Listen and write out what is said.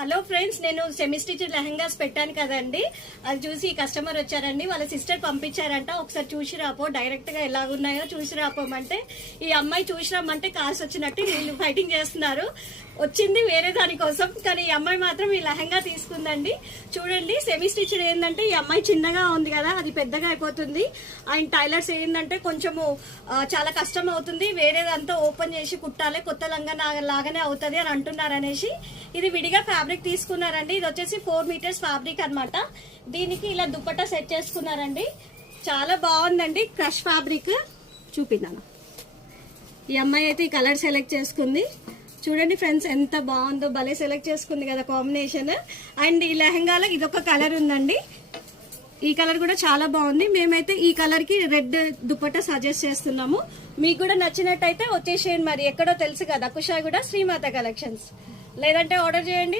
Hello friends, నేను semi stitch lehengas పెట్టాను కదండి. అది చూసి కస్టమర్ వచ్చారండి. వాళ్ళ సిస్టర్ పంపించారంట. ఒకసారి చూసి రాపో, డైరెక్ట్ గా ఎలాగున్నాయో చూసి రాపోమంటే ఈ అమ్మాయి చూసి రమ్మంటే కాల్స్ వచ్చినట్టు వీళ్ళు ఫైటింగ్ చేస్తున్నారు. వచ్చింది వేరే దానికోసం, కానీ ఈ అమ్మాయి మాత్రం ఈ లెహంగా తీసుకుందండి. చూడండి, సెమీ స్టిచ్ ఏంటంటే ఈ అమ్మాయి చిన్నగా ఉంది కదా, అది పెద్దగా అయిపోతుంది. అండ్ టైలర్స్ ఏంటంటే కొంచెము చాలా కష్టం అవుతుంది, వేరేదంతా ఓపెన్ చేసి కుట్టాలి, కొత్త లంగా లాగానే అవుతుంది అని అంటున్నారు అనేసి ఇది విడిగా ఫ్యాబ్రిక్ తీసుకున్నారండి. ఇది వచ్చేసి 4 మీటర్స్ ఫ్యాబ్రిక్ అన్నమాట. దీనికి ఇలా దుపట్టా సెట్ చేసుకున్నారండి. చాలా బాగుందండి. క్రష్ ఫ్యాబ్రిక్ చూపిద్దాను. ఈ అమ్మాయి అయితే ఈ కలర్ సెలెక్ట్ చేసుకుంది. చూడండి ఫ్రెండ్స్, ఎంత బాగుందో, భలే సెలెక్ట్ చేసుకుంది కదా కాంబినేషన్. అండ్ ఈ లెహంగాలో ఇదొక కలర్ ఉందండి. ఈ కలర్ కూడా చాలా బాగుంది. మేమైతే ఈ కలర్ కి రెడ్ దుపట్టా సజెస్ట్ చేస్తున్నాము. మీకు కూడా నచ్చినట్టయితే వచ్చేసేయండి. మరి ఎక్కడో తెలుసు కదా, కుషాయిగూడ శ్రీమాత కలెక్షన్స్. లేదంటే ఆర్డర్ చేయండి.